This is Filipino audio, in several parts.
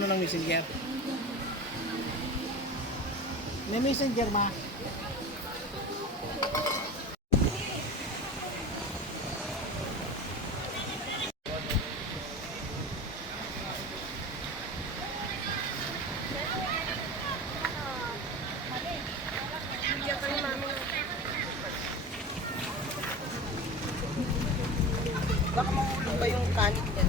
ano ng messenger. May messenger ma. Baka mahulog ba yung kanin din?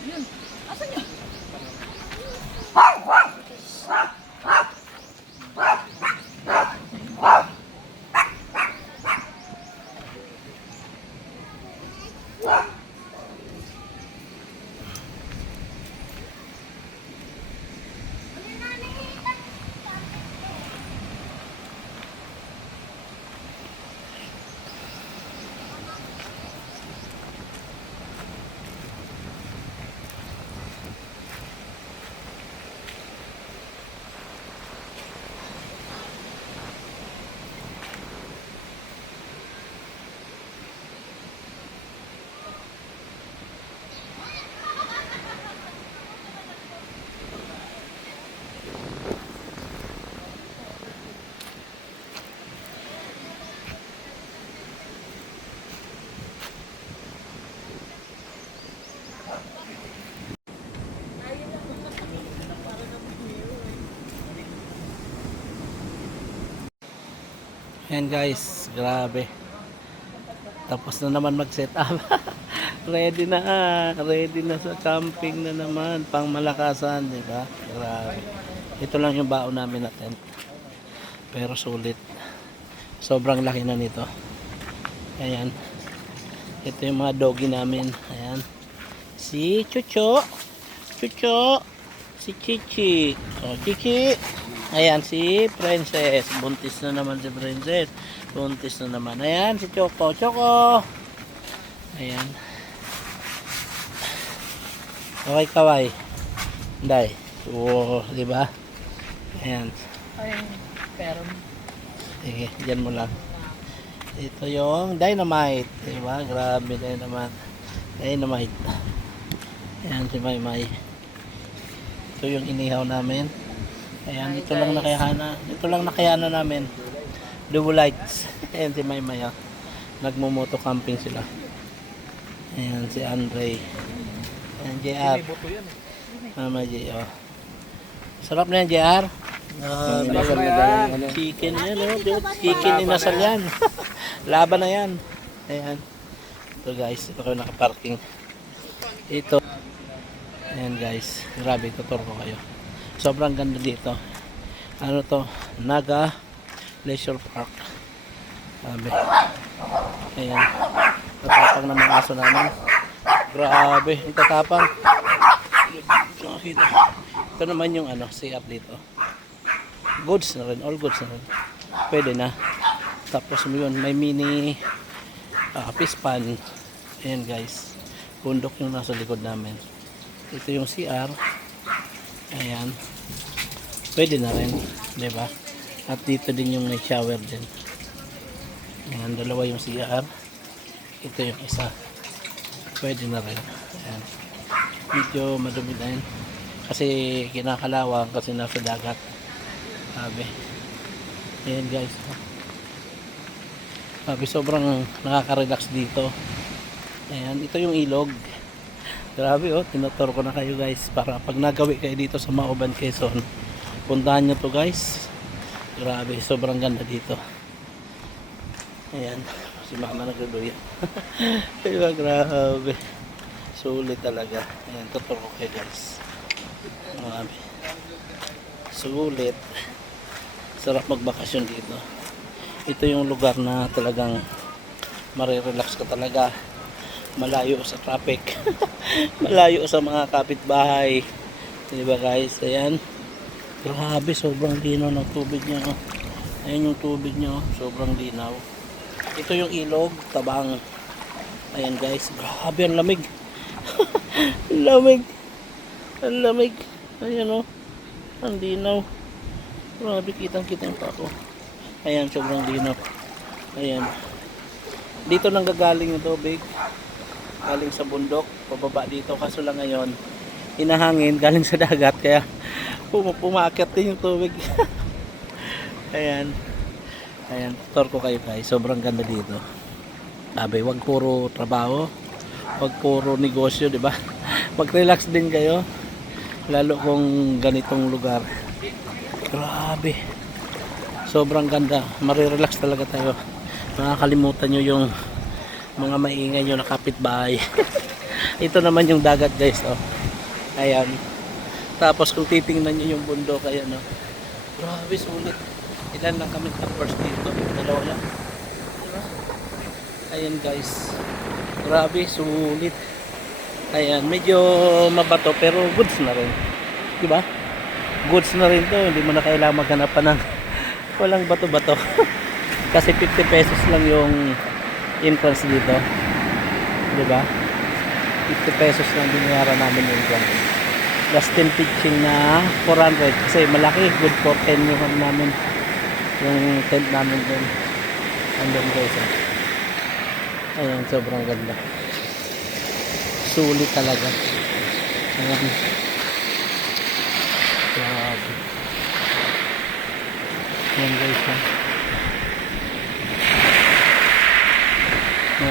Yun. Asan yun? Ayan guys, grabe. Tapos na naman mag-set up. Ready na sa camping na naman, pang malakasan, di ba? Grabe. Ito lang yung baon namin na tent. Pero sulit. Sobrang laki na nito. Ayan. Ito yung mga doggy namin. Ayan. Si Chucho. Chucho. Si Chichi. Oh, Chichi. Ayan si Princess. Buntis na naman si Princess. Buntis na naman. Ayan si Choco. Choco. Ayan. Okay, kaway. Day. Oo, di ba? Ayan. Ay, pero Sige, dyan mo lang. Ito yung dynamite. Di ba? Grabe dynamite. Dynamite. Ayan si Maymay. Ito yung inihaw namin. Ayan, ito lang nakayana. Ito lang nakayana namin. Double lights. Ayan si Maymay. Oh. Nagmumoto camping sila. Ayan si Andre. Ayan JR. Mama J. Oh. Sarap na yan JR. Chicken yan. Oh. Chicken inasal yan. Laban na yan. Ayan. Ito guys. Ito kayo nakaparking. Ito. Ayan guys. Grabe. Tuturo ko kayo. Sobrang ganda dito. Ano to? Naga Leisure Park. Grabe. Ayan. Tatapang ng mga aso namin. Grabe. Ang tatapang. Ito naman yung ano, CR dito. Goods na rin. All goods na rin. Pwede na. Tapos yun, may mini fish pan. Ayan guys. Bundok yung nasa likod namin. Ito yung CR. Ayan. Pwede na rin, 'di ba? At dito din yung may shower din. Ayan, dalawa yung CR. Ito yung isa. Pwede na rin. Ayan. Medyo madumi din. Kasi kinakalawang kasi nasa dagat. Sabi. Ayan guys. Sabi sobrang nakaka-relax dito. Ayan, ito yung ilog. Grabe oh, tinuturo ko na kayo guys para pag nagawi kayo dito sa Mauban, Quezon, puntahan nyo to guys. Grabe, sobrang ganda dito. Ayan, si mama nagduduyan. Diba, grabe. Sulit talaga. Ayan, tuturo ko kayo guys. Grabe. Sulit. Sarap magbakasyon dito. Ito yung lugar na talagang marirelax ka talaga. Malayo sa traffic. Malayo sa mga kapitbahay. Diba guys? Ayan. Grabe, sobrang linaw ng tubig niya. Ayan yung tubig niya. Sobrang linaw. Ito yung ilog, tabang. Ayan guys, grabe ang lamig. Ang lamig. Ang lamig. Ayan o. Ang linaw. Grabe, kitang-kitang pa ako. Ayan, sobrang linaw. Ayan. Dito nang gagaling yung tubig. Galing sa bundok, pababa dito. Kaso lang ngayon, hinahangin galing sa dagat. Kaya pumakyat din yung tubig. Ayan. Ayan, tour ko kayo guys. Sobrang ganda dito. Sabi, wag puro trabaho. Wag puro negosyo, di ba? Mag-relax din kayo. Lalo kung ganitong lugar. Grabe. Sobrang ganda. Marirelax talaga tayo. Nakakalimutan nyo yung mga maingay nyo na kapitbahay. Ito naman yung dagat guys. Oh. Ayan. Tapos kung titingnan nyo yung bundok. Ayan. Oh. Grabe, sulit. Ilan lang kami campers dito. Dalawa lang. Diba? Ayan guys. Grabe, sulit. Ayan. Medyo mabato pero goods na rin. Diba? Goods na rin to. Hindi mo na kailangan maghanap pa ng walang bato-bato. Kasi 50 pesos lang yung entrance dito. Diba? 50 pesos lang binayaran namin yung entrance. Plus 10 pitching na 400. Kasi malaki. Good for 10 yung ano namin. Yung tent namin dun. Andun guys. Ayan, sobrang ganda. Sulit talaga. Ayan. Grabe. Ayan guys.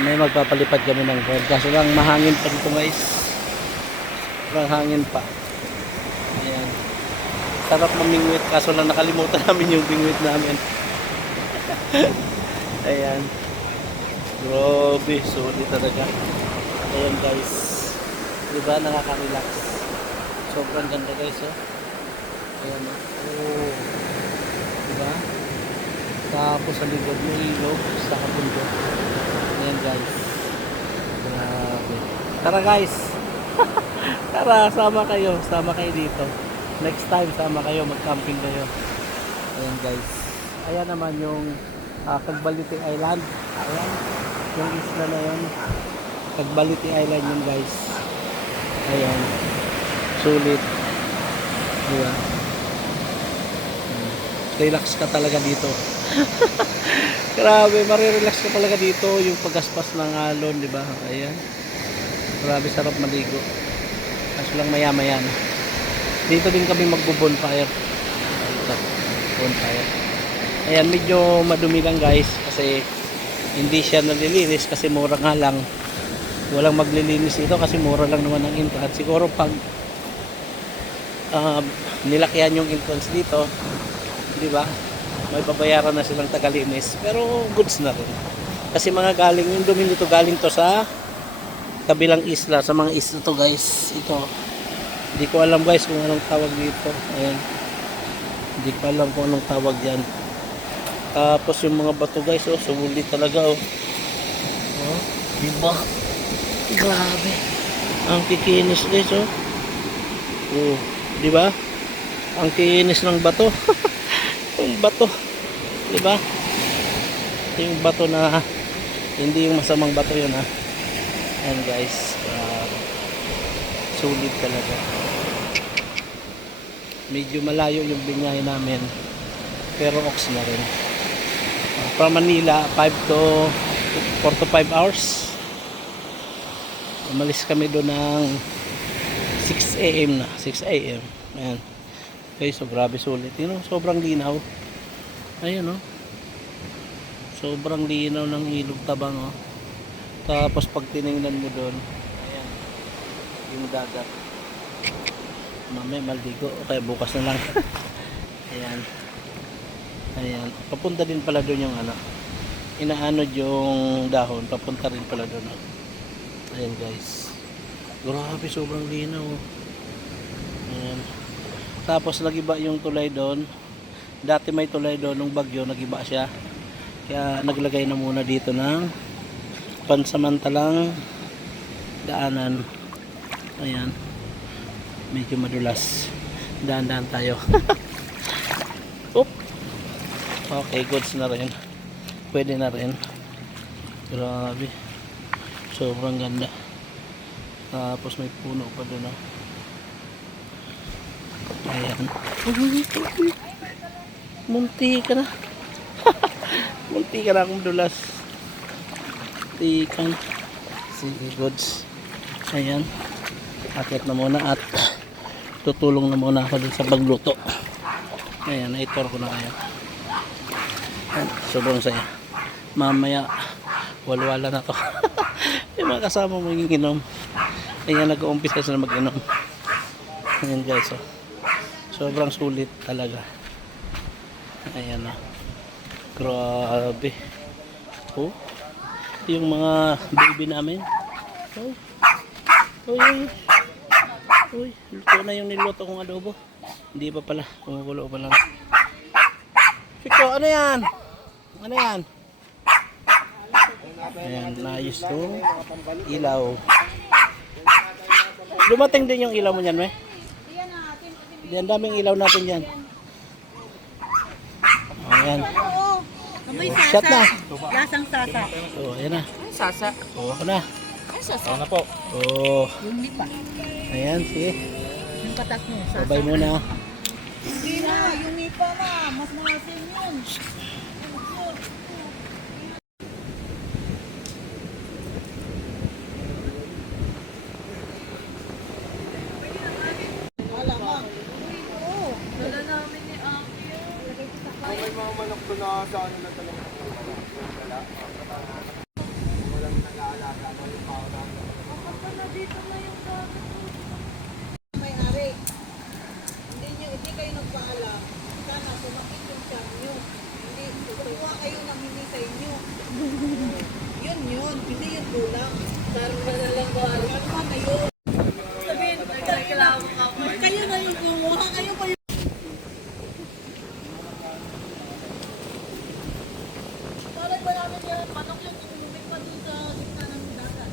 May magpapalipad kami ng board. Kaso lang mahangin pa dito guys. Parang hangin pa. Ayan. Sarap mamingwit. Kaso lang nakalimutan namin yung bingwit namin. Ayan. Grabe. Sulit talaga. Ayan guys. Diba nakaka-relax. Sobrang ganda guys. Oh. Ayan. Oh. Diba? Tapos sa likod mo ilog sa kabundok. Ayan guys. Grabe. Tara guys. Tara, sama kayo. Sama kayo dito. Next time, sama kayo. Mag-camping kayo. Ayan guys. Ayan naman yung Cagbalite Island. Ayan. Yung isla na yun. Cagbalite Island yun guys. Ayan. Sulit. Diba? Relax ka talaga dito. Grabe, marirelax ka talaga dito. Yung pagaspas ng alon, di ba? Ayan. Grabe, sarap maligo. Kaso lang maya-maya na. Dito din kami magbo-bonfire. Ito, bonfire. Ayan, medyo madumi lang guys. Kasi hindi siya nalilinis. Kasi mura nga lang. Walang maglilinis ito kasi mura lang naman ang entrance. Siguro pag nilakihan yung entrance dito, di ba? May babayaran na silang tagalinis, pero goods na rin. Kasi mga galing, yung dumi nito galing to sa kabilang isla, sa mga isla to guys. Ito, hindi ko alam guys kung anong tawag dito. Ayan, hindi ko alam kung anong tawag yan. Tapos yung mga bato guys, oh, sulit talaga. Oh, diba? Grabe, ang kikinis guys. Oh, diba? Ang kikinis ng bato. Yung bato, di ba? Yung bato na hindi yung masamang bato yun ha. Ayan guys, sulit talaga. Medyo malayo yung binyahe namin, pero ox na rin. From Manila, 4 to 5 hours. Umalis kami doon ng 6 AM na, 6 AM. Ayan. Okay, so grabe sulit. You know, sobrang linaw. Ayun, oh. Sobrang linaw ng ilog Tabang, oh. Tapos pag tiningnan mo doon, ayan, yung dagat. Mamaya maldigo. Okay, bukas na lang. Ayan. Ayan. Papunta din pala doon yung ano. Inaanod yung dahon. Papunta rin pala doon, oh. Ayan, guys. Grabe, sobrang linaw, oh. Ayan. Tapos nagiba yung tulay doon. Dati may tulay doon nung bagyo, nagiba siya. Kaya naglagay na muna dito ng pansamantalang daanan. Ayan. Medyo madulas. Daan-daan tayo. Oop. Okay, goods na rin. Pwede na rin. Grabe. Sobrang ganda. Tapos may puno pa doon. Oh. Ayan. Munti ka na. Munti ka na akong dulas. Tikang. Sige, goods. Ayan. Akyat na muna at tutulong na muna ako dun sa pagluto. Ayan, naitor ko na kayo. Ayan, sobrang saya. Mamaya, walwala na to. Yung mga kasama mo inom. Ayan, nag-uumpisa sila mag-inom. Ayan guys, oh. Sobrang sulit talaga. Ayan, oh. Grabe. Oh. Yung mga baby namin. Oh. Uy. Uy, luto na yung niluto kong adobo. Hindi pa pala, kumukulo pa lang. Chico, ano yan? Ano yan? Ayan, naayos to. Ilaw. Dumating din yung ilaw mo dyan, we? Diyan, daming ilaw natin dyan. Ayan. Amoy Shot na. Lasang sasa. Oh, ayan na. Ay, sasa. Oh, ako na. Ay, sasa. Ako na po. Oh, Yung lipa. ayan, sige. Yung patas mo, sasa. Babay muna. Hindi na, yung lipa na. Mas maasin yun. May-ari, hindi kayo nagpaalam. Sana sumakit yung tiyan nyo. Hindi, kukuha kayo ng hindi sa inyo. Yun. Hindi yun kulang. Karma na lang ba? Karma na yun. Sabihin, kayo na yung kumuha. Kayo pa yung... Parang ba namin yung manok yung umumit pa dun sa gitna ng dagat.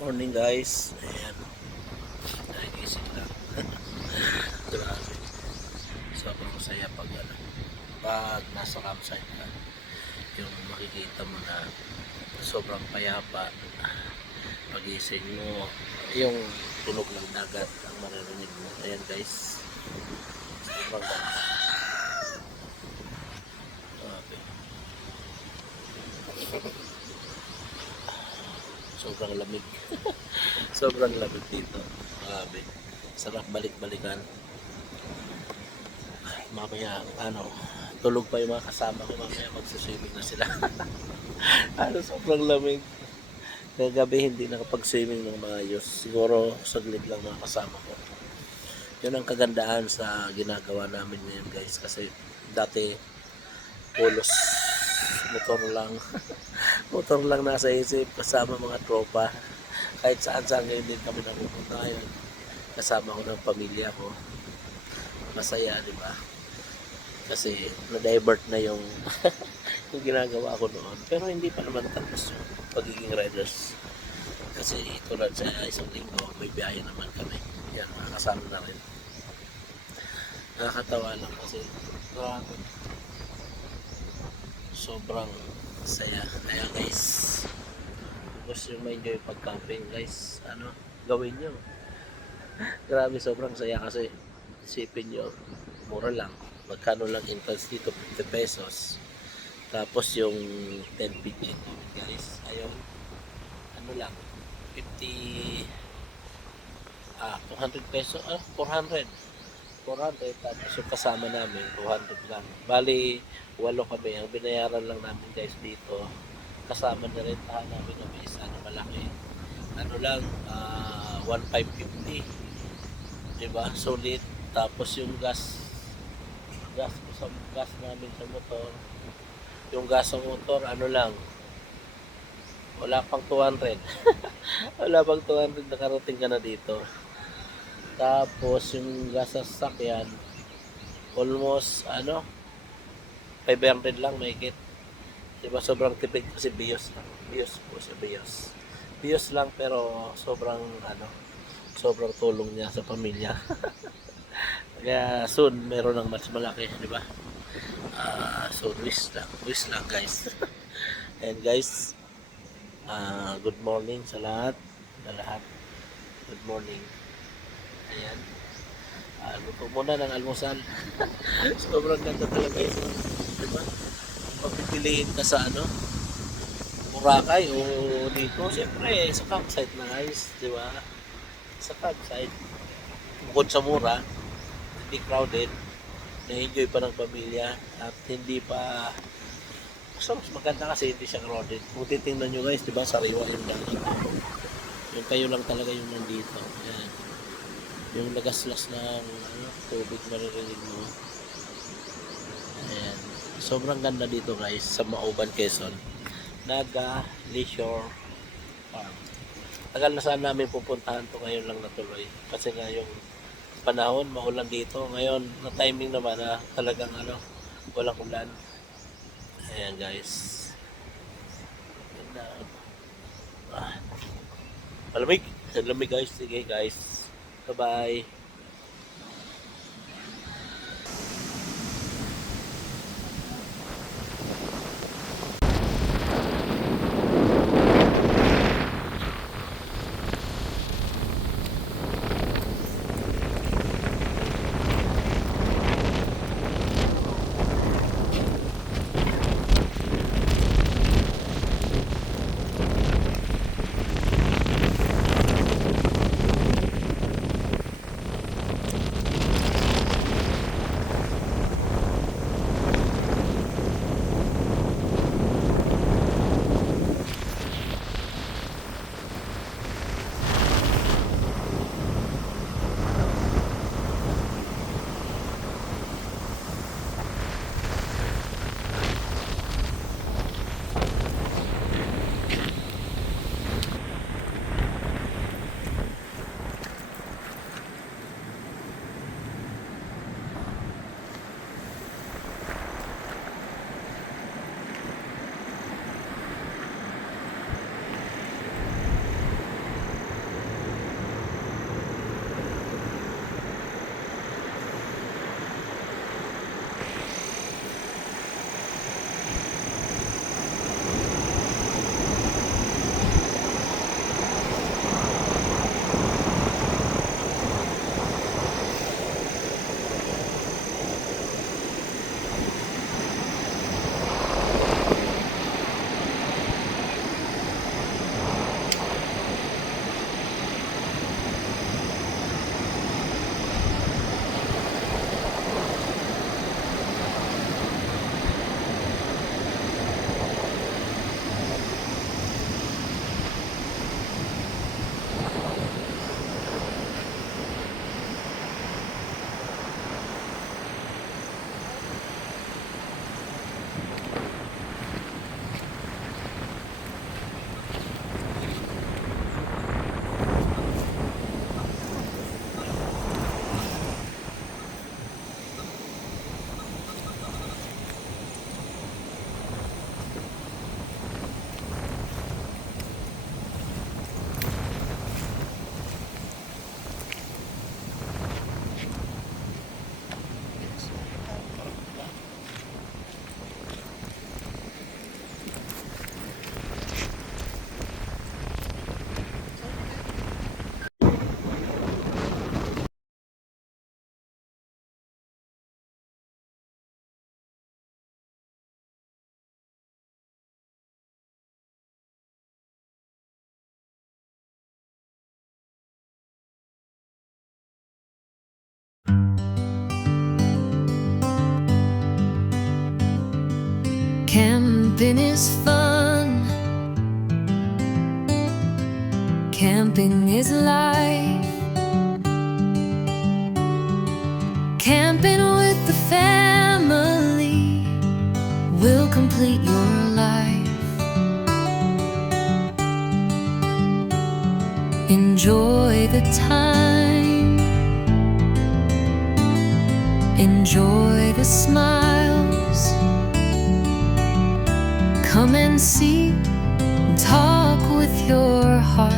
Morning guys. Ayan. Nagising lang. Grabe. Sobrang saya pag pag nasa campsite ka. Yung makikita mo na sobrang payapa. Pagising mo, yung tunog ng dagat ang maririnig mo. Ayan guys. Sobrang ganda. Grabe. Sobrang lamig. Sobrang lamig dito. Grabe. Sarap balik-balikan. Mamaya, tulog pa yung mga kasama ko. Mamaya magsiswimming na sila. Sobrang lamig. Kagabi hindi nakapag-swimming ng maayos. Siguro saglit lang mga kasama ko. Yun ang kagandaan sa ginagawa namin ngayon guys. Kasi dati pulos motor lang. Motor lang nasa isip kasama mga tropa. Kahit saan ngayon din kami napupunta ngayon. Kasama ko ng pamilya ko. Masaya, di ba? Kasi na-divert na yung yung ginagawa ko noon. Pero hindi pa naman tapos yung pagiging riders. Kasi tulad sa isang linggo, may biyahe naman kami. Yan, makakasama na rin. Nakakatawa lang kasi grabe. Sobrang saya. Kaya guys, gusto nyo ma-enjoy pag-camping guys, gawin nyo. Grabe, sobrang saya kasi isipin nyo, mura lang. Magkano lang entrance dito, 50 pesos. Tapos yung 10 feet guys, ayun, lang, 50, 200 pesos, 400. 400, tapos yung kasama namin, 200 lang. Bali, 8 kami. Ang binayaran lang namin guys dito, kasama na rin tahan namin ng isa na malaki. Lang, 1,550. Diba? Sulit. Tapos yung gas namin sa motor, yung gas sa motor, lang, wala pang 200. Wala pang 200, nakarating ka na dito. Tapos yung gas sa sasakyan, almost 500 lang mahigit. Diba, sobrang tipid kasi Bios lang. Bios po siya, Bios. Bios lang pero sobrang sobrang tulong niya sa pamilya. Kaya soon meron ng mas malaki, di ba? So wish lang guys. And guys, good morning sa lahat. Good morning. Ayan. Luto muna ng almusal. Sobrang ganda talaga guys. Diba? Pagpipiliin ka sa Boracay o dito, siyempre sa campsite na guys, di ba? Sa campsite, bukod sa mura, hindi crowded, na-enjoy pa ng pamilya at hindi pa mas maganda kasi hindi siya crowded. Kung titingnan nyo guys, di ba, sariwa yung dagat. Yung kayo lang talaga yung nandito. Ayan. Yung nagaslas ng tubig maririnig mo. Ayan. Sobrang ganda dito guys sa Mauban, Quezon. Naga Leisure Farm. Tagal na saan namin pupuntahan to, ngayon lang natuloy. Kasi nga yung panahon, maulan dito. Ngayon, na timing naman na talagang walang ulan. Ayan guys. Ganda. Malamig. Malamig guys. Sige guys. Bye-bye. Camping is fun. Camping is life. Camping with the family will complete your life. Enjoy the time. Enjoy the smiles. Come and see and talk with your heart.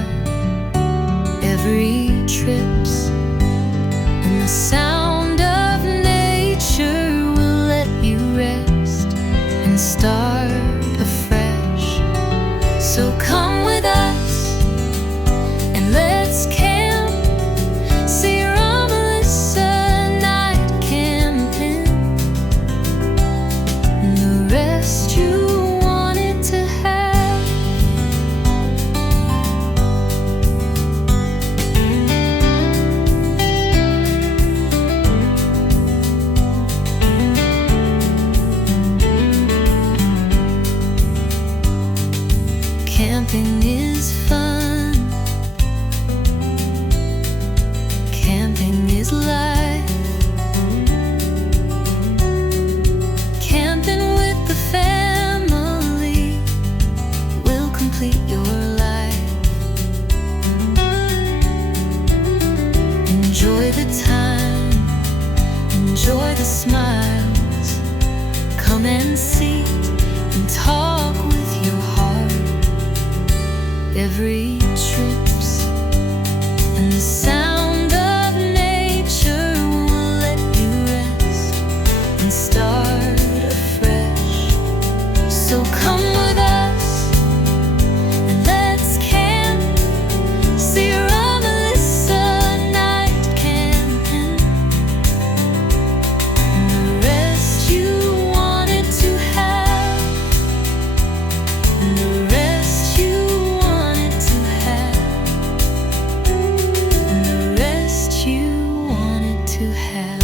Every trip's and the sound of nature will let you rest and start afresh. So come with us and let's camp. Sierra Melissa night camping. And the rest you wanted to have. Camping is fun. Camping is life. Camping with the family will complete your life. Enjoy the time. Enjoy the smiles. Come and see and talk with your heart. Every trip's and the sound of nature will let you rest and start afresh. So come with us and let's camp. Sierra Melissa night camping. And the rest you wanted to have. And the rest you wanted to have. And the rest you wanted to have.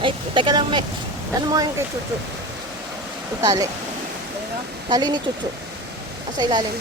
Ay, teka lang, may. Ano mo yung kay Chuchu? Yung tali. Tali ni Chuchu. Asa ilalim.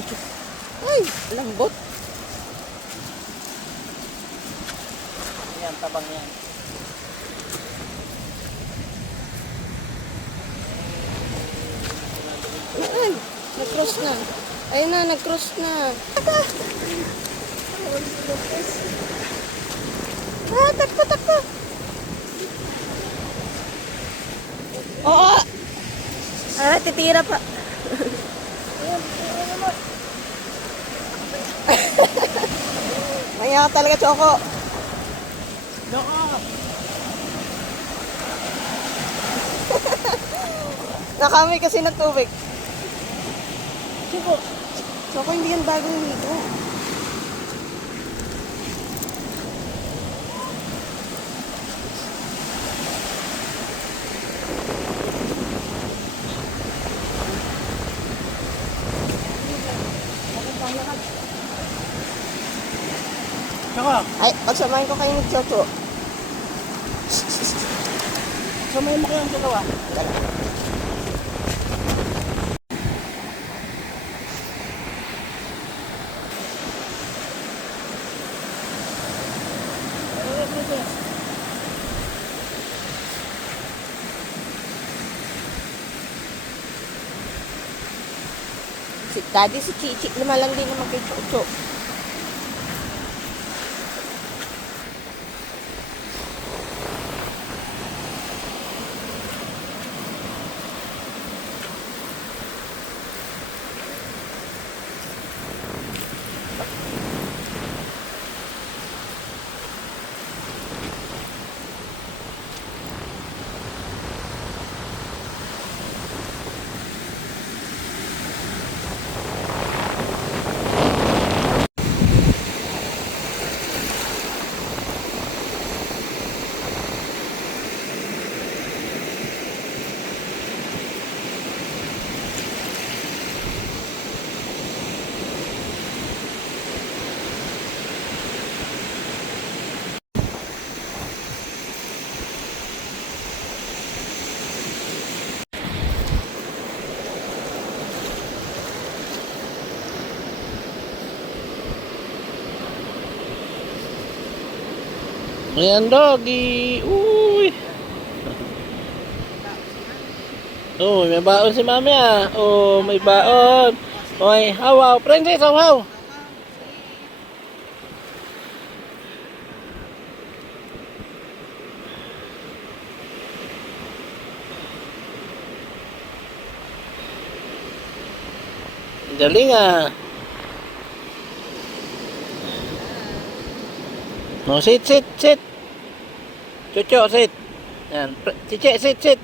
Ay, lambot. Yan, tabang yan. Ay, nag-cross na. Ayun na, nag-cross na. Ah, takbo, takbo. Oo. Ah, titira pa. Maya ka talaga, Choco. Nakamay kasi ng tubig. Choco. Choco, hindi yan bagong ligo. Tsaka, Ay, pagsamahin ko kayo ni Choco. samayin mo kayong dalawa. Si Daddy, si Chichi, lumalang din naman kay Choco. Ayan, doggy. Uy. Oh, may baon si mami ah. Oh, may baon. Oy, hawaw. Princess, hawaw. Galing ah. No, sit, sit, sit. Cucuk, sit. Yan. Cicik, sit, sit.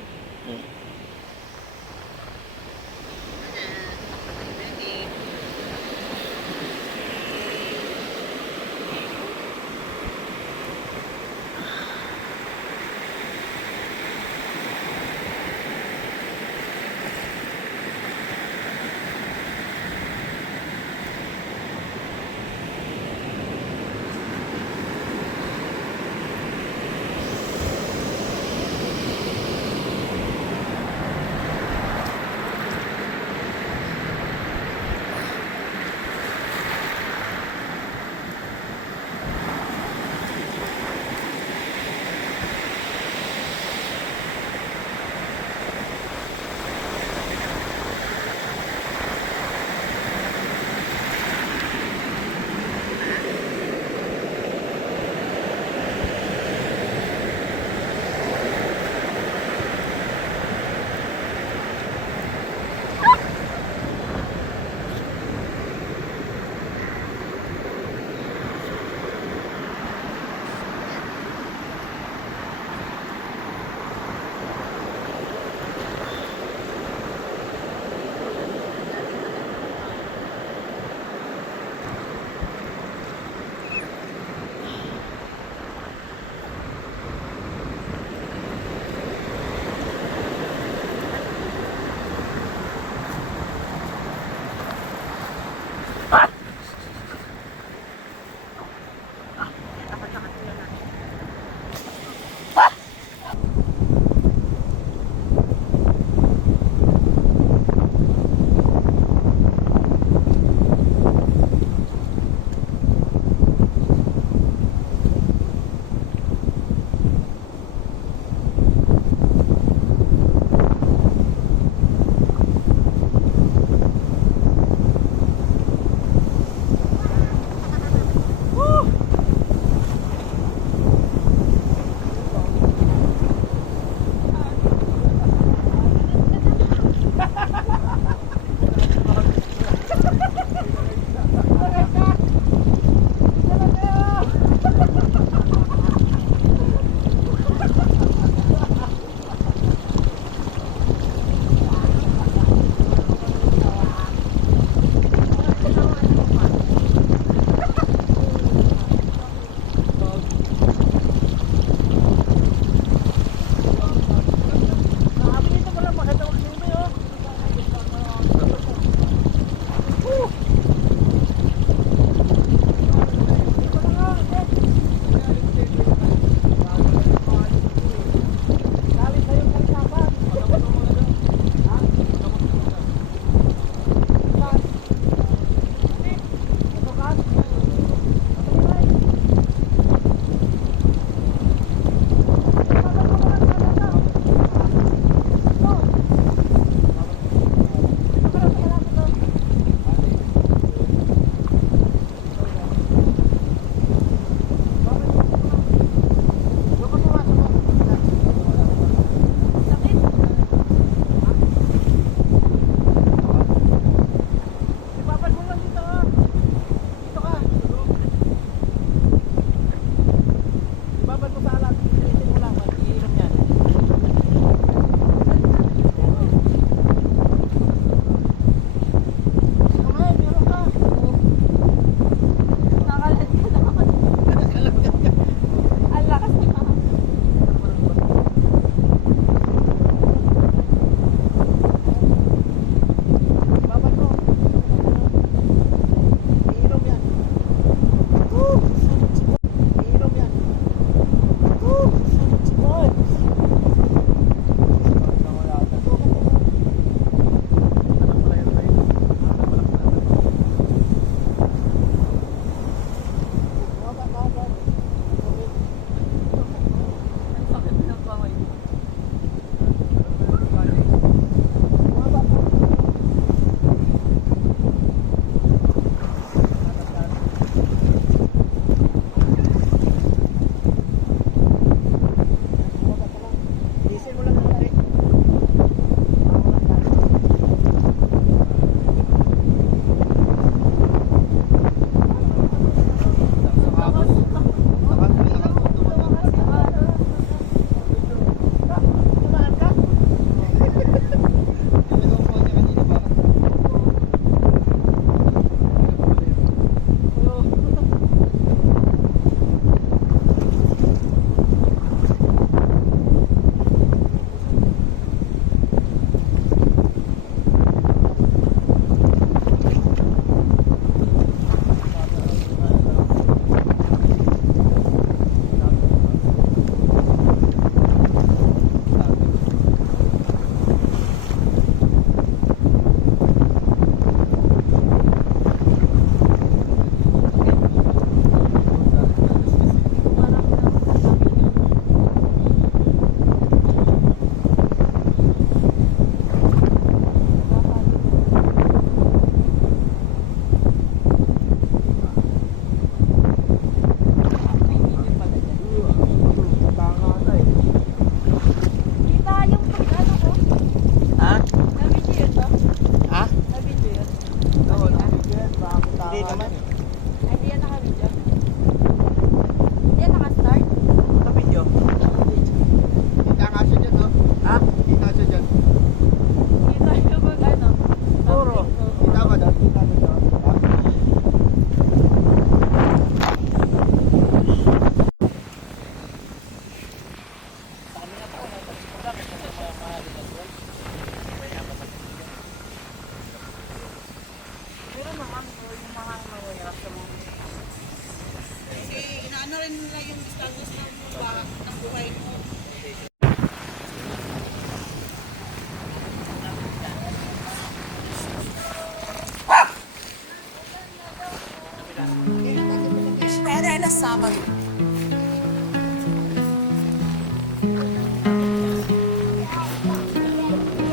Sabado.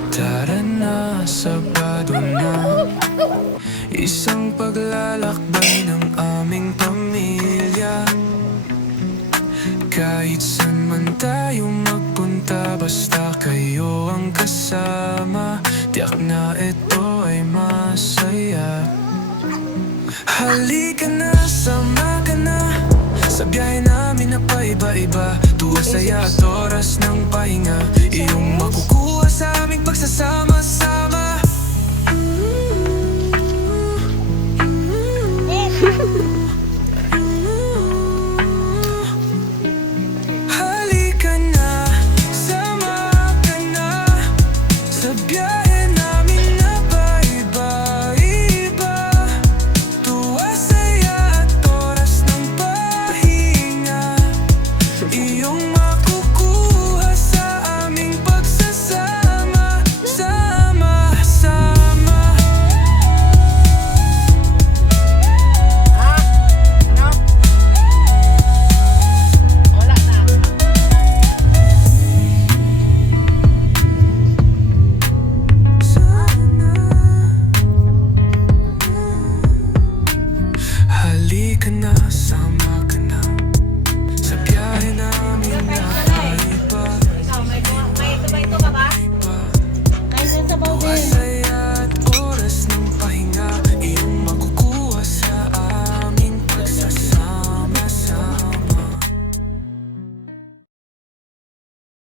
Tara na, Sabado na. Isang paglalakbay ng aming pamilya. Kahit saan man tayo magpunta, basta kayo ang kasama. Tiyak na ito ay masaya. Halika na, sama ka na sa biyahe namin na paiba-iba. Tuwasaya at oras ng pahinga, iyong makukuha sa aming pagsasama-sama.